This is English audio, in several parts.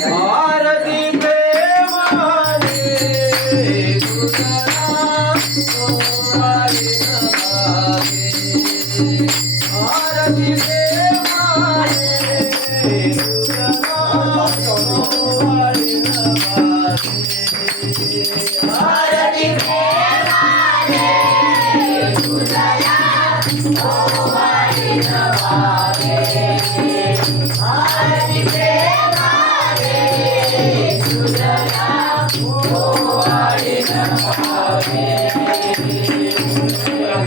Hare Krishna.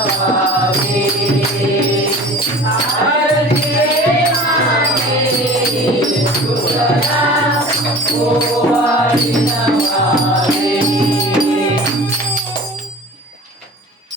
Oh, I know I